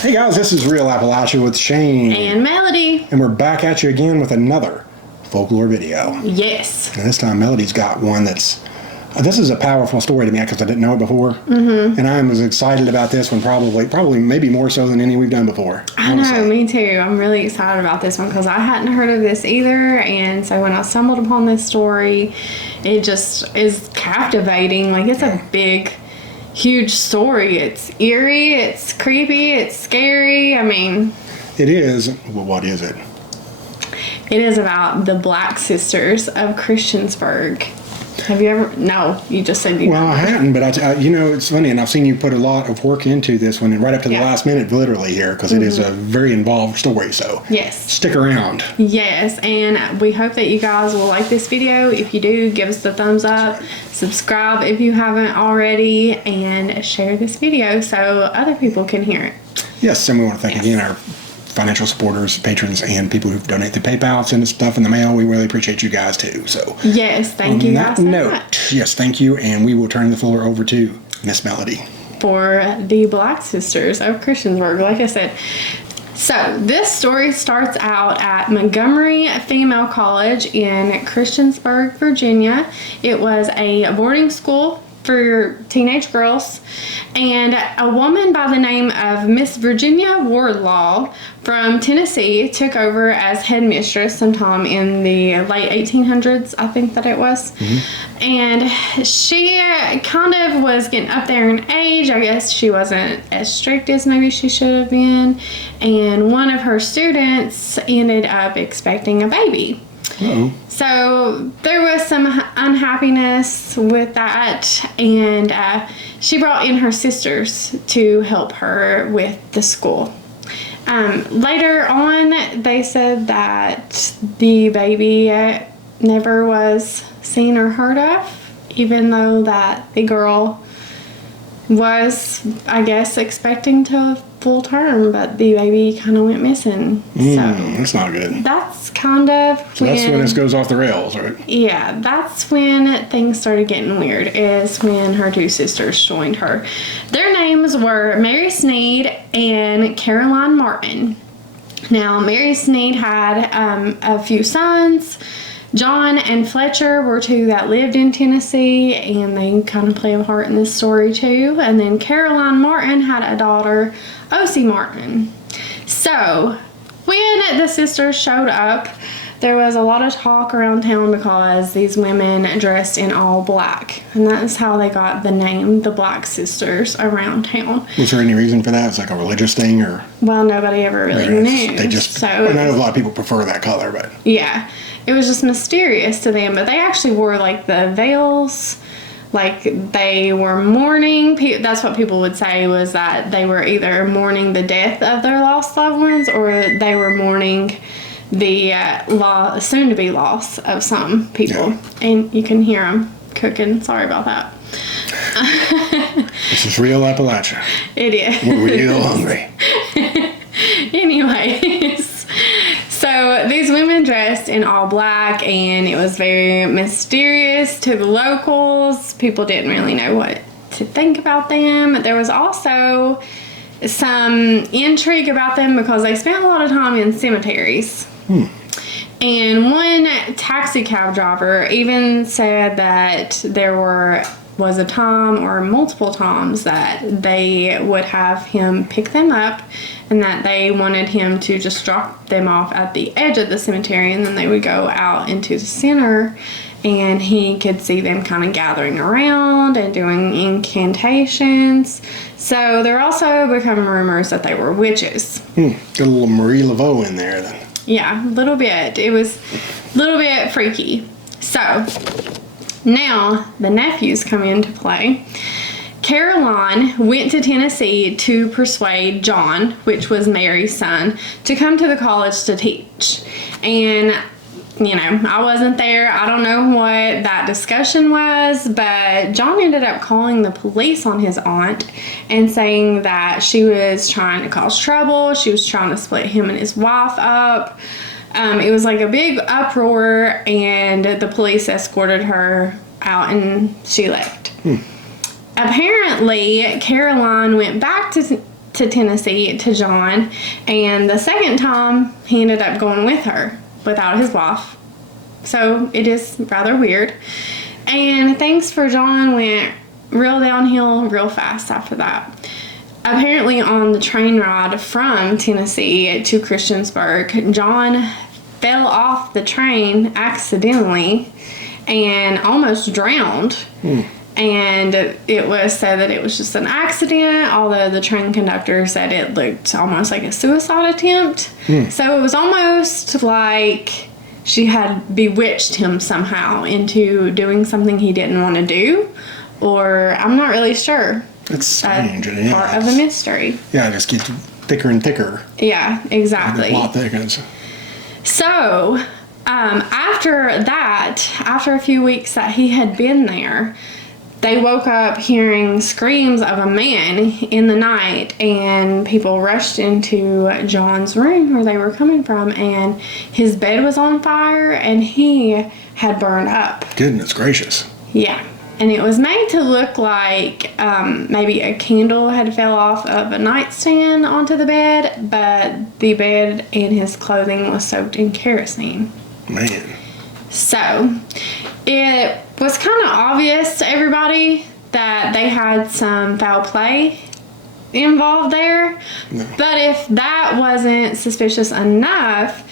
Hey guys, this is Real Appalachia with Shane. And Melody. And we're back at you again with another folklore video. Yes. And this time Melody's got one that's... this is a powerful story to me because I didn't know it before. Mm-hmm. And I'm as excited about this one probably maybe more so than any we've done before. I know, me too. I'm really excited about this one because I hadn't heard of this either. And so when I stumbled upon this story, it just is captivating. Like, it's a big... huge story. It's eerie, it's creepy, it's scary. I mean... It is. Well, what is it? It is about the Black Sisters of Christiansburg. Have you ever... No, you just said you... Well, I hadn't, but it's funny, and I've seen you put a lot of work into this one, and right up to the last minute, literally here, because it is a very involved story, so... Yes. Stick around. Yes, and we hope that you guys will like this video. If you do, give us the thumbs up, subscribe if you haven't already, and share this video so other people can hear it. Yes, and we want to thank again our financial supporters, patrons, and people who've donated through PayPal, send us stuff in the mail. We really appreciate you guys too. So yes, thank you guys so much. Yes, thank you, and we will turn the floor over to Miss Melody for the Black Sisters of Christiansburg. Like I said, so this story starts out at Montgomery Female College in Christiansburg, Virginia. It was a boarding school for teenage girls, and a woman by the name of Miss Virginia Wardlaw from Tennessee took over as headmistress sometime in the late 1800s, I think that it was. Mm-hmm. And she kind of was getting up there in age. I guess she wasn't as strict as maybe she should have been, and one of her students ended up expecting a baby. Uh-oh. So there was some unhappiness with that, and she brought in her sisters to help her with the school. Later on, they said that the baby never was seen or heard of, even though that the girl was, I guess, expecting to full term, but the baby kind of went missing. So that's not good. That's kind of so that's when this goes off the rails, right? Yeah, that's when things started getting weird, is when her two sisters joined her. Their names were Mary Sneed and Caroline Martin. Now, Mary Sneed had a few sons. John and Fletcher were two that lived in Tennessee, and they kind of play a part in this story too. And then Caroline Martin had a daughter, O.C. Martin. So, when the sisters showed up, there was a lot of talk around town because these women dressed in all black. And that is how they got the name, the Black Sisters, around town. Was there any reason for that? It's like a religious thing, or? Well, nobody ever really knew. They just, I know a lot of people prefer that color, but. Yeah. It was just mysterious to them, but they actually wore like the veils, like they were mourning. That's what people would say, was that they were either mourning the death of their lost loved ones, or they were mourning the soon-to-be loss of some people. Yeah. And you can hear them cooking. Sorry about that. This is real Appalachia. It is. We're real hungry. Anyways, so these women dressed in all black, and it was very mysterious to the locals. People didn't really know what to think about them. There was also some intrigue about them because they spent a lot of time in cemeteries. And one taxi cab driver even said that there was a time, or multiple times, that they would have him pick them up, and that they wanted him to just drop them off at the edge of the cemetery, and then they would go out into the center, and he could see them kind of gathering around and doing incantations. So there also become rumors that they were witches. Got a little Marie Laveau in there then. Yeah, a little bit. It was a little bit freaky. So now the nephews come into play. Caroline went to Tennessee to persuade John, which was Mary's son, to come to the college to teach. And, you know, I wasn't there. I don't know what that discussion was, but John ended up calling the police on his aunt and saying that she was trying to cause trouble. She was trying to split him and his wife up. It was like a big uproar, and the police escorted her out, and she left. Apparently, Caroline went back to to Tennessee to John, and the second time he ended up going with her without his wife. So it is rather weird. And things for John went real downhill real fast after that. Apparently on the train ride from Tennessee to Christiansburg, John fell off the train accidentally and almost drowned. And it was said that it was just an accident, although the train conductor said it looked almost like a suicide attempt. So it was almost like she had bewitched him somehow into doing something he didn't want to do, or I'm not really sure. It's strange. Part of the mystery. Yeah, it just gets thicker and thicker. Yeah, exactly. The plot thickens. So, after that, after a few weeks that he had been there, they woke up hearing screams of a man in the night, and people rushed into John's room where they were coming from, and his bed was on fire, and he had burned up. Goodness gracious. Yeah. And it was made to look like maybe a candle had fell off of a nightstand onto the bed, but the bed and his clothing was soaked in kerosene. Man. So, it was kind of obvious to everybody that they had some foul play involved there. No. But if that wasn't suspicious enough,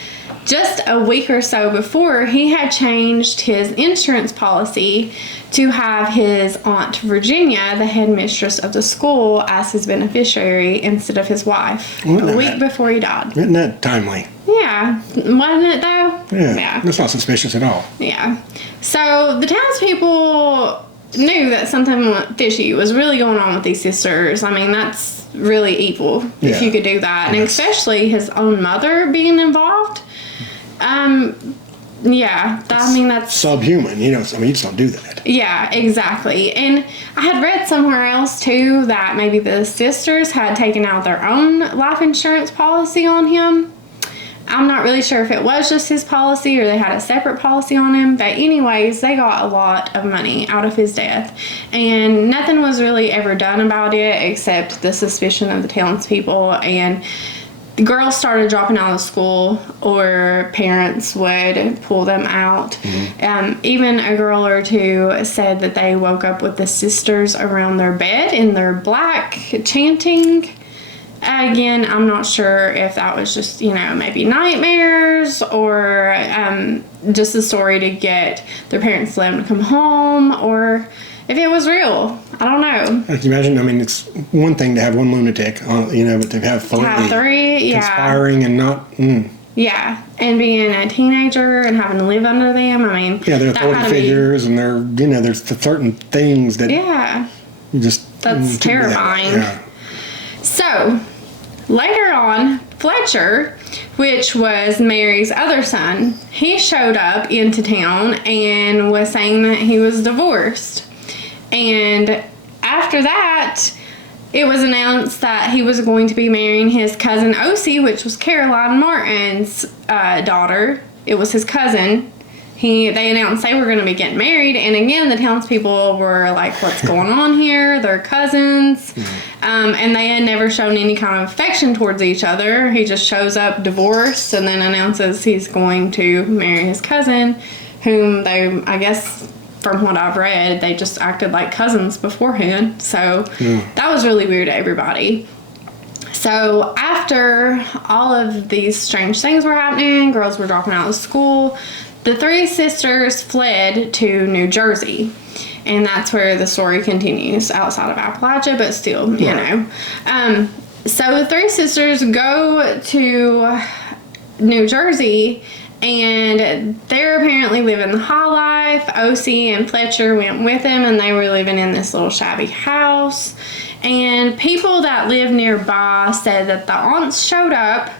just a week or so before, he had changed his insurance policy to have his Aunt Virginia, the headmistress of the school, as his beneficiary instead of his wife. A week before he died. Isn't that timely? Yeah. Wasn't it, though? Yeah. That's not suspicious at all. Yeah. So the townspeople knew that something fishy was really going on with these sisters. I mean, that's really evil if you could do that. And especially his own mother being involved. Yeah, I mean, that's subhuman. You just don't do that. Yeah, exactly. And I had read somewhere else too that maybe the sisters had taken out their own life insurance policy on him. I'm not really sure if it was just his policy or they had a separate policy on him, but anyways, they got a lot of money out of his death, and nothing was really ever done about it except the suspicion of the townspeople. And the girls started dropping out of school, or parents would pull them out. Even a girl or two said that they woke up with the sisters around their bed in their black chanting. Again, I'm not sure if that was just, maybe nightmares or just a story to get their parents to let them come home, or if it was real. I don't know. Can you imagine? I mean, it's one thing to have one lunatic, but to have three, conspiring and not. Yeah, and being a teenager and having to live under them. I mean, they're authority figures, and they're there's certain things that that's terrifying. Yeah. So later on, Fletcher, which was Mary's other son, he showed up into town and was saying that he was divorced. And after that, it was announced that he was going to be marrying his cousin Osie, which was Caroline Martin's daughter. It was his cousin. They announced they were going to be getting married, and again, the townspeople were like, what's going on here? They're cousins. And they had never shown any kind of affection towards each other. He just shows up divorced and then announces he's going to marry his cousin, whom they, I guess, from what I've read, they just acted like cousins beforehand. So that was really weird to everybody. So after all of these strange things were happening, girls were dropping out of school, the three sisters fled to New Jersey. And that's where the story continues, outside of Appalachia, but still, you know. So the three sisters go to New Jersey, and they're apparently living the high life. Osie and Fletcher went with them, and they were living in this little shabby house. And people that lived nearby said that the aunts showed up.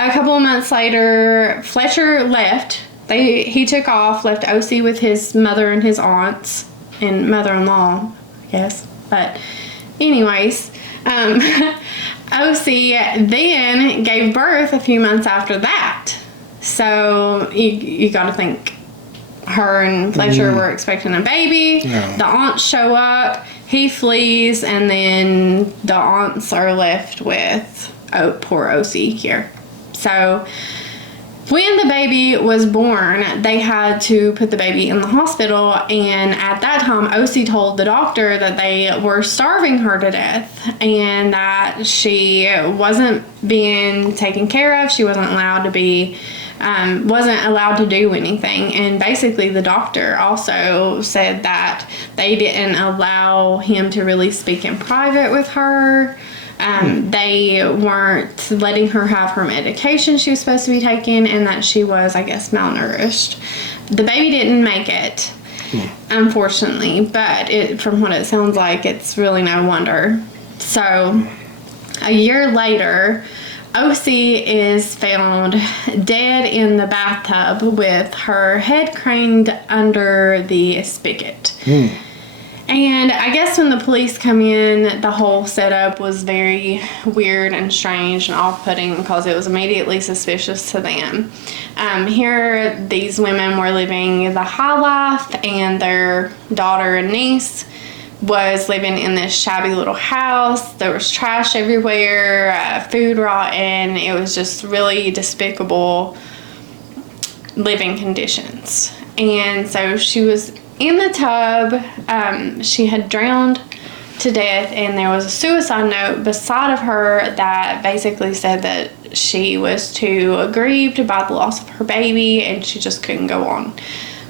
A couple of months later, Fletcher left. He took off, left Osie with his mother and his aunts, and mother-in-law, I guess. But anyways, Osie then gave birth a few months after that. So you got to think her and Fletcher were expecting a baby. The aunts show up. He flees, and then the aunts are left with poor O.C. here. So when the baby was born, they had to put the baby in the hospital, and at that time, O.C. told the doctor that they were starving her to death and that she wasn't being taken care of. She wasn't allowed to be, wasn't allowed to do anything. And basically, the doctor also said that they didn't allow him to really speak in private with her. They weren't letting her have her medication she was supposed to be taking, and that she was, I guess, malnourished. The baby didn't make it, unfortunately, but from what it sounds like, it's really no wonder. So, a year later, O.C. is found dead in the bathtub with her head craned under the spigot. And I guess when the police come in, the whole setup was very weird and strange and off-putting because it was immediately suspicious to them. Here, these women were living the high life, and their daughter and niece was living in this shabby little house. There was trash everywhere, food rotten. It was just really despicable living conditions. And so she was in the tub. She had drowned to death, and there was a suicide note beside of her that basically said that she was too aggrieved about the loss of her baby and she just couldn't go on.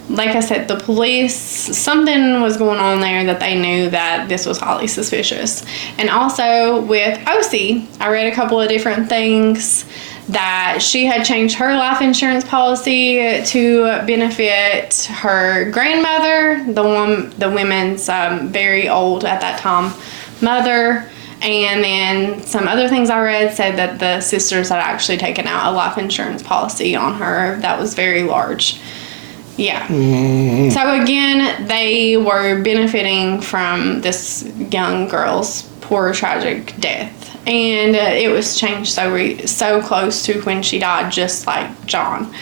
Like I said, the police, something was going on there that they knew that this was highly suspicious. And also with O.C., I read a couple of different things that she had changed her life insurance policy to benefit her grandmother, the women's very old at that time mother. And then some other things I read said that the sisters had actually taken out a life insurance policy on her that was very large. Yeah. Mm-hmm. So again, they were benefiting from this young girl's poor, tragic death. And it was changed so close to when she died, just like John.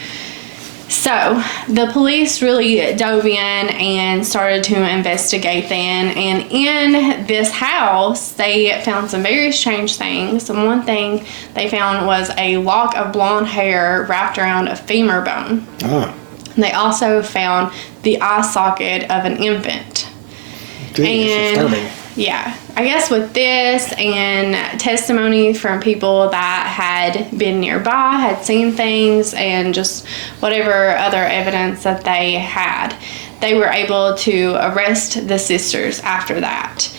So the police really dove in and started to investigate then. And in this house, they found some very strange things. And one thing they found was a lock of blonde hair wrapped around a femur bone. Oh. They also found the eye socket of an infant. Dude, and yeah, I guess with this and testimony from people that had been nearby, had seen things, and just whatever other evidence that they had, they were able to arrest the sisters after that.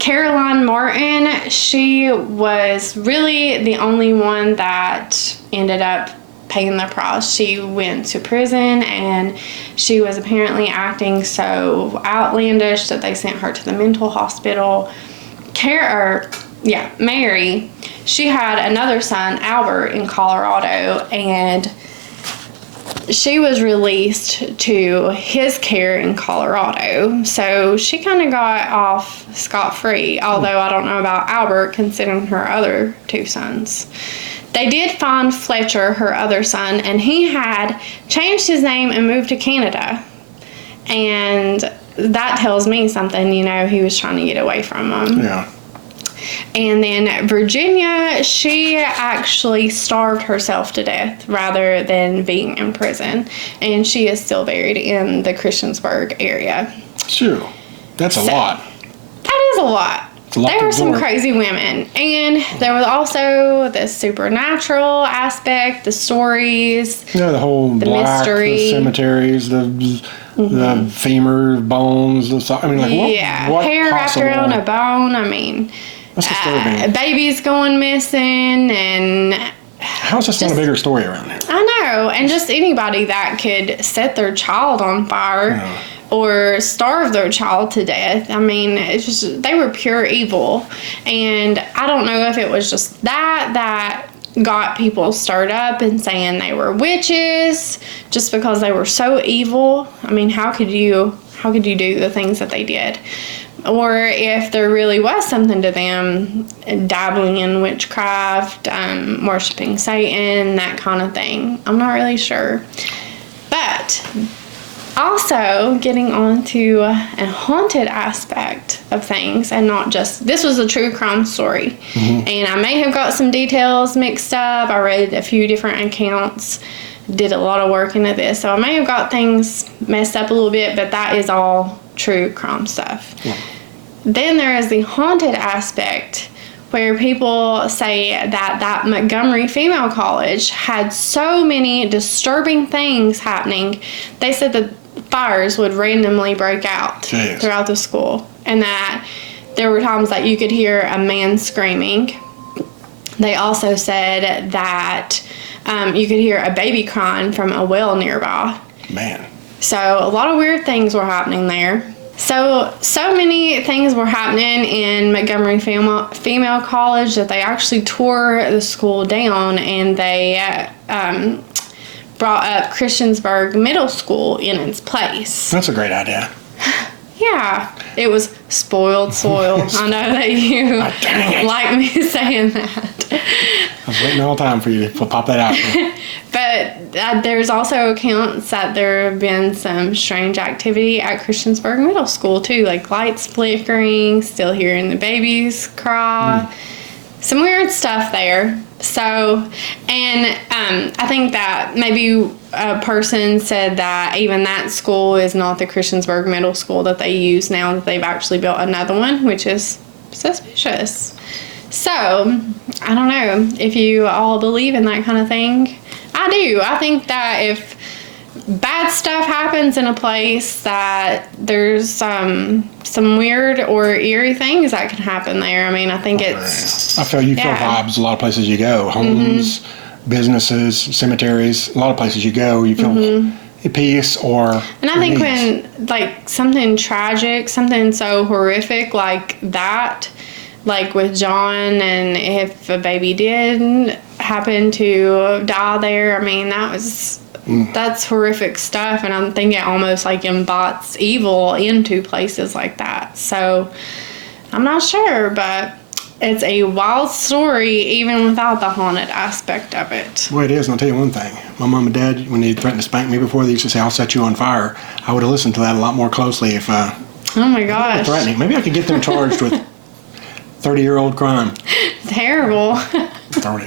Caroline Martin, she was really the only one that ended up paying the price. She went to prison, and she was apparently acting so outlandish that they sent her to the mental hospital. Mary, she had another son, Albert, in Colorado, and she was released to his care in Colorado. So she kind of got off scot-free, although I don't know about Albert considering her other two sons. They did find Fletcher, her other son, and he had changed his name and moved to Canada. And that tells me something, he was trying to get away from them. Yeah. And then Virginia, she actually starved herself to death rather than being in prison. And she is still buried in the Christiansburg area. Sure. That's a lot. That is a lot. There were some crazy women, and there was also the supernatural aspect, the stories, the whole the black, mystery, the cemeteries, the femur bones. What hair wrapped around a bone. That's disturbing. Babies going missing, and how's this not a bigger story around here? I know, and just anybody that could set their child on fire. Yeah. Or starve their child to death. It's just, they were pure evil. And I don't know if it was just that got people stirred up and saying they were witches just because they were so evil. How could you do the things that they did? Or if there really was something to them, dabbling in witchcraft, worshiping Satan, that kind of thing. I'm not really sure. But Also, getting on to a haunted aspect of things, and not just, this was a true crime story. And I may have got some details mixed up. I read a few different accounts, did a lot of work into this, so I may have got things messed up a little bit, but that is all true crime stuff. Then there is the haunted aspect, where people say that Montgomery Female College had so many disturbing things happening. They said that fires would randomly break out throughout the school, and that there were times that you could hear a man screaming. They also said that you could hear a baby crying from a well nearby. Man. So a lot of weird things were happening there. So many things were happening in Montgomery Female College that they actually tore the school down, and they brought up Christiansburg Middle School in its place. That's a great idea. Yeah, it was spoiled soil. I know that you like me saying that. I was waiting all the time for you to pop that out. But there's also accounts that there have been some strange activity at Christiansburg Middle School too, like lights flickering, still hearing the babies cry. Some weird stuff there. So, and I think that maybe a person said that even that school is not the Christiansburg Middle School that they use now, that they've actually built another one, which is suspicious. So, I don't know if you all believe in that kind of thing. I do. I think that if bad stuff happens in a place, that there's some weird or eerie things that can happen there. I mean, I think it's... I feel you feel vibes a lot of places you go. Homes, businesses, cemeteries, a lot of places you go, you feel peace or... And I think when, like, something tragic, something so horrific like that, like with John, and if a baby did happen to die there, I mean, that's horrific stuff, and I think it almost like invites evil into places like that. So I'm not sure, but it's a wild story even without the haunted aspect of it. Well, it is, and I'll tell you one thing. My mom and dad, when they threatened to spank me before, they used to say, "I'll set you on fire." I would have listened to that a lot more closely if oh my gosh. threatening. Maybe I could get them charged with 30-year-old crime. Terrible. 30.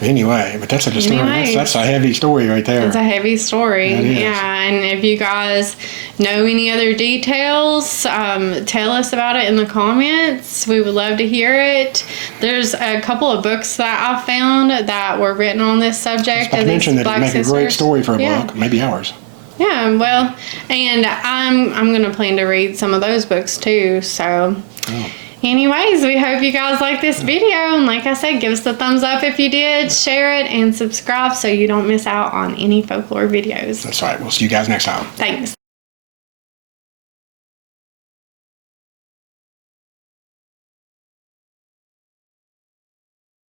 Anyway, but that's a disturbing. That's a heavy story right there. It's a heavy story. Yeah, and if you guys know any other details, tell us about it in the comments. We would love to hear it. There's a couple of books that I found that were written on this subject. I mentioned that it'd make a great story for a book, maybe ours. Yeah, well, and I'm gonna plan to read some of those books too. So. Anyways, we hope you guys like this video, and like I said, give us a thumbs up if you did, share it, and subscribe so you don't miss out on any folklore videos. That's right. We'll see you guys next time. Thanks.